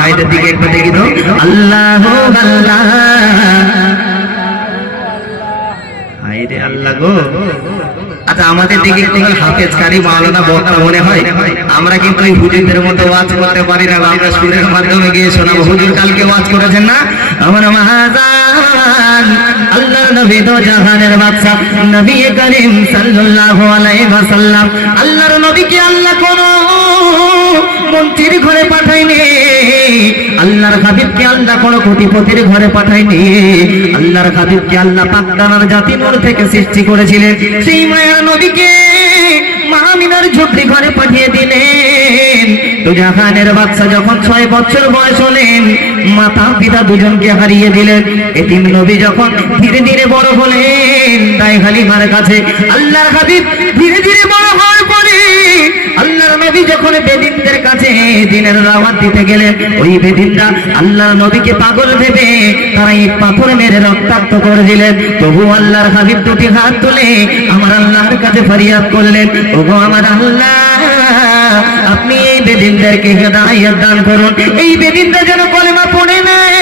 ভাইদের দিকে একটু দেখি তো। আল্লাহ আল্লাহ, হায়রে আল্লাহ গো। আচ্ছা আমাদের দিকে একটু হাফেজ কারি মাওলানা বক্তা মনে হয়, আমরা কিন্তু এই হুজুরদের মতো ওয়াজ করতে পারি না, আমরা সুরের মাধ্যমে গিয়ে শোনাবো। হুজুর কালকে ওয়াজ করেছেন না, আমার মহাজান আল্লাহর নবী তো জাহানের বাদশা নবী করিম সাল্লাল্লাহু আলাইহি ওয়াসাল্লাম, আল্লাহর নবীকে আল্লাহ কোন মন্ত্রীর ঘরে পাঠায়নি, আল্লাহর হাবিবকে আল্লাহ কোন কোটিপতির ঘরে পাঠায়নি, আল্লাহর হাবিবকে আল্লাহ পাক দানার জাতি নূর থেকে সৃষ্টি করেছিলেন। সেই মায়ের নবীকে মা আমিনার ঝুপড়ি ঘরে পাঠিয়ে দিলেন। তো জাহানের বাদশা যখন 6 বছর বয়স হলেন, মাতা পিতা দুজনকে হারিয়ে দিলেন। এতিম নবী যখন ধীরে ধীরে বড় হলেন তাই হালিমার কাছে, আল্লাহর হাবিব ধীরে ধীরে বড় হওয়ার পরে আল্লাহর নবী যখন বেদিনদের কাছে দিনের দাওয়াত দিতে গেলেন, ওই বেদিনরা আল্লাহর নবীকে পাগল ভেবে তারা এক পাথর মেরে রক্তাক্ত করে দিলেন। তবু আল্লাহর হাবিব দুটি হাত তুলে আমার আল্লাহর কাছে ফরিয়াদ করলেন, ওগো আমার আল্লাহ, আপনি এই বেদিনদেরকে হিদায়াত দান করুন, এই বেদিনরা যেন কলেমা পড়ে নেয়,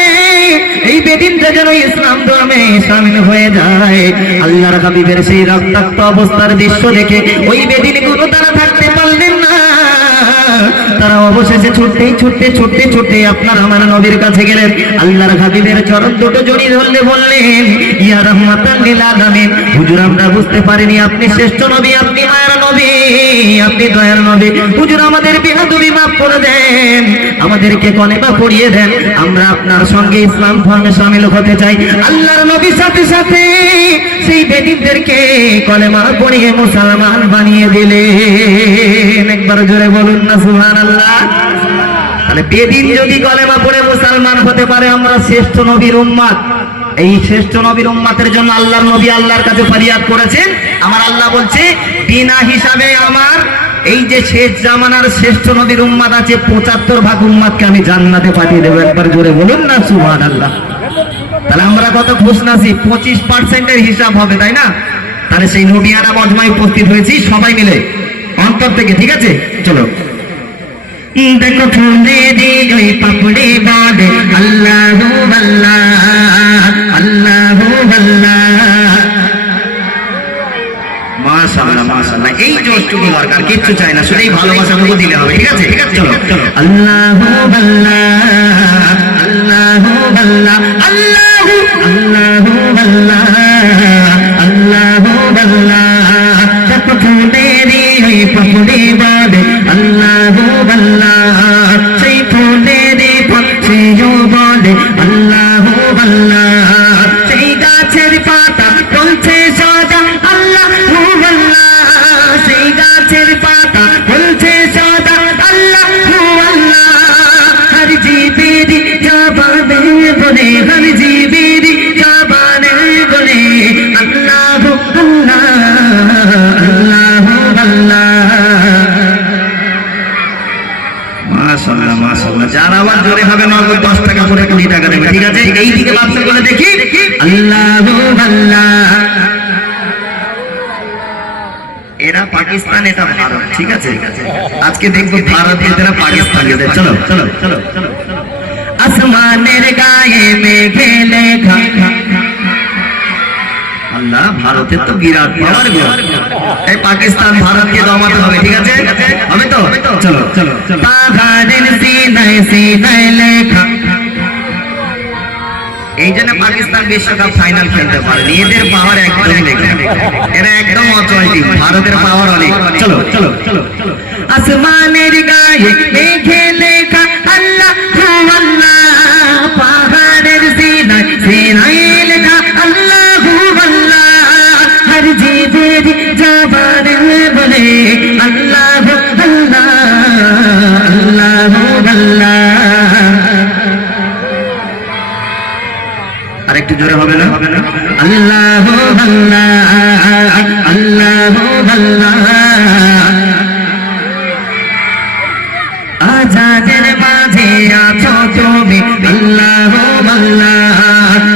এই বেদিনটা যেন ইসলাম ধর্মে শামিল হয়ে যায়। আল্লাহর হাবিবের সেই রক্তাক্ত অবস্থার দৃশ্য দেখে ওই বেদিনগুলো তারা থাকতে পারলেন না, তারা অবশেষে ছুটতে আপনার আমার নবীর কাছে গেলেন। আল্লাহর হাবিবের চরণ দুটো জড়িয়ে ধরলে বললেন, ইয়া রাহমাতাল লিল আলামিন, হুজুর আমরা বুঝতে পারিনি আপনি শ্রেষ্ঠ নবী, আপনি মায়ের নবী, আপনি দয়ার নবী, হুজুর আমাদের বেয়াদবি মাফ করে দেন, আমাদেরকে কলেমা পড়িয়ে দেন, আমরা আপনার সঙ্গে ইসলাম ধর্মে শামিল হতে চাই। আল্লাহর নবীর সাথে সাথে সেই বেদিনদেরকে কলেমা পড়িয়ে মুসলমান বানিয়ে দিলেন। একবার জোরে বলুন না সুবহানাল্লাহ। তাহলে বেদিন যদি কলেমা পড়ে মুসলমান হতে পারে, আমরা শ্রেষ্ঠ নবীর উম্মত, এই শ্রেষ্ঠ নবীর উম্মতের জন্য আল্লাহর নবী আল্লাহর কাছে ফরিয়াদ করেছেন। আমার আল্লাহ বলছে বিনা হিসাবে আমার এই যে শেষ জামানার শ্রেষ্ঠ নবীর উম্মত আছে 75 ভাগ উম্মতকে আমি জান্নাতে পাঠিয়ে দেবো। একবার জোরে বলুন না সুবহানাল্লাহ। তাহলে আমরা কত খুশনসিব, 25% হিসাব হবে, তাই না? তাহলে সেই নবিয়ানা মজমায় উপস্থিত হয়েছি সবাই মিলে অন্তর থেকে, ঠিক আছে? চলো দেখো ফুলে দি ওই পাপড়ি বাঁধে আল্লাহু আল্লাহ আল্লাহু আল্লাহ, মাশাআল্লাহ মাশাআল্লাহ। এই জোশটুকু দরকার, কিচ্ছু চাই না, শুধু এই ভালোবাসাটুকু দিলে হবে, ঠিক আছে? চলো চলো আল্লাহু আল্লাহ আল্লাহু আল্লাহ আল্লাহু আল্লাহু আল্লাহ আল্লাহু আল্লাহ, দেখো ফুলে দি ওই পাপড়ি বাঁধে আল্লাহু আল্লাহ, সেই ফুলে দি পক্ষীও বলে আল্লাহু আল্লাহ, সেই গাছের পাতা বলছে সদা আল্লাহু আল্লাহ, সেই গাছের পাতা বলছে সদা আল্লাহু আল্লাহ, হর জীবেরি জবানে বলে, হর জীবেরি জবানে বলে আল্লাহু আল্লাহ আল্লাহু আল্লাহ। মাশাআল্লাহ মাশাআল্লাহ। যারা আবার জোরে হবে নগদ 10 টাকা করে 20 টাকা দেবে, ঠিক আছে? এই দিকে বাচ্চা করে দেখি আল্লাহু আল্লাহ। এরা পাকিস্তান, এটা ভারত, ঠিক আছে? আজকে দেখবো ভারত এরা পাকিস্তানিদের। চলো চলো চলো চলো। আসমানের গায়ে মেঘে লেখা আল্লাহ, ভারতের তো বিরাট পাওয়ার গো, এই পাকিস্তান ভারতকে দমাতে হবে, ঠিক আছে? হবে তো? চলো চলো চলো। পাহাড়ের সিনায় সিনায় লেখা, এই জন্য পাকিস্তান বিশ্বকাপ ফাইনাল খেলতে পারেনি, এদের পাওয়ার একদম লেখা, এরা একদম অচল টিম, ভারতের পাওয়ার অনেক। চলো চলো চলো চলো। আসমানের গায়ে মেঘে লেখা আল্লাহু আল্লাহ, পাহাড়ের সিনায় সিনায় লেখা আল্লাহু আল্লাহ, হর জীবের জবানে বলে আল্লাহু আল্লাহ আল্লাহু আল্লাহ। আরেকটু জোরে হবে না? আল্লাহু আল্লাহ আল্লাহু আল্লাহ। আজানের মাঝে আছো তুমি আল্লাহু আল্লাহ,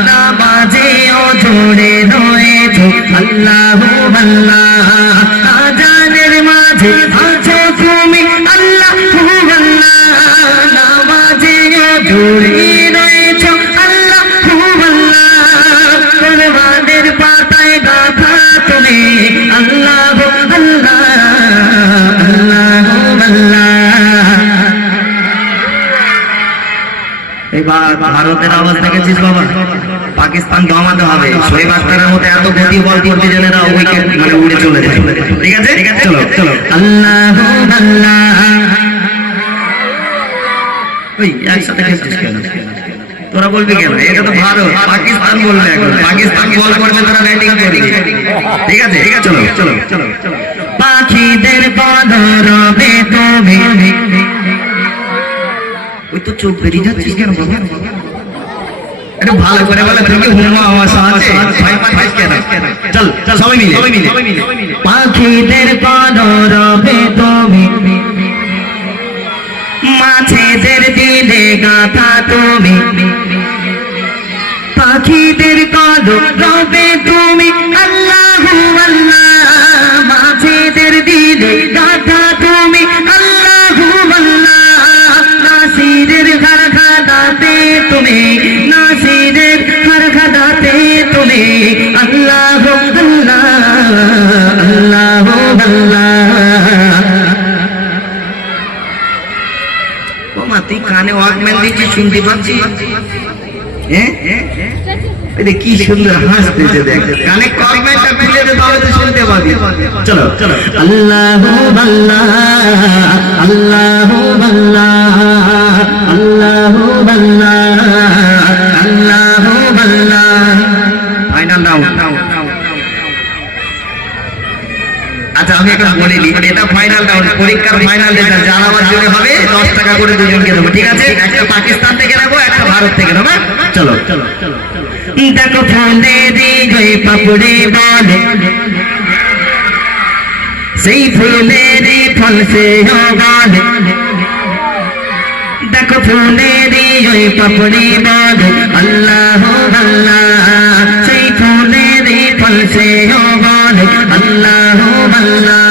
নামাজেও জোরে রয়েছো আল্লাহু আল্লাহ, আজানের মাঝে আছো তুমি আল্লাহু আল্লাহ, নামাজেও ভারতের আওয়াজ দেখেছিস বাবা? পাকিস্তান দমাতে হবে। শোয়েব আখতারের মতো এত গতি বল করতে জানে না, উইকেট মানে উড়ে চলে যায়। ঠিক আছে, চলো চলো। আল্লাহু আল্লাহ। ওই একসাথে খেলছিস কেন? তোরা বলবি কেন? এটা তো ভারত, পাকিস্তান বলবে এখন। পাকিস্তান বল করবে, তোরা ব্যাটিং করবি। ঠিক আছে, চলো চলো চলো। পাখিদের কদরবে তুমি। ওই তো চোখ বেরিয়ে যাচ্ছিস কেন বাবা? এটা ভালো করে বলে, তুই কি হুমা আমার সাথে ভয় পাচ্ছিস কেন? চল চল সবাই মিলে। পাখিদের কদরবে তুমি, মাছেদের দিলে গাথা তুমি। পাখিদের কদরবে তুমি, আল্লাহু আল্লাহ। মাছেদের দিলে গাথা তুমি, আল্লাহু আল্লাহ। নাসিরের কারখানাতে তুমি, নাসিরের কারখানাতে তুমি, আল্লাহু আল্লাহ, আল্লাহু আল্লাহ। তুই কানে ওয়াকম্যান দিচ্ছিস, শুনতে পাচ্ছি? কি সুন্দর হাসতেছে, দেখ। কানে ওয়াকম্যানটা খুলে দে, তাহলে তুই শুনতে পাবি। চলো চলো। আল্লাহু আল্লাহ, আল্লাহু আল্লাহ, আল্লাহু আল্লাহ, আল্লাহু আল্লাহ। Final round. আচ্ছা আমি একটা বলে দিই, এটা ফাইনাল রাউন্ড, পরীক্ষার ফাইনাল রেজাল্ট। যারা আমার জন্য হবে 10 টাকা করে দুজনকে দেবো। ঠিক আছে, একটা পাকিস্তান থেকে নেবো, একটা ভারত থেকে নেবো। চলো চলো। দেখো ফুলে দিয়ে পাপড়ি বলে, সেই ফুলের ফল সে বলে। দেখো ফুলে দিয়ে পাপড়ি বলে, আল্লাহু আল্লাহ। সেই ফুলের ফল সে বলে, আল্লাহু আল্লাহ।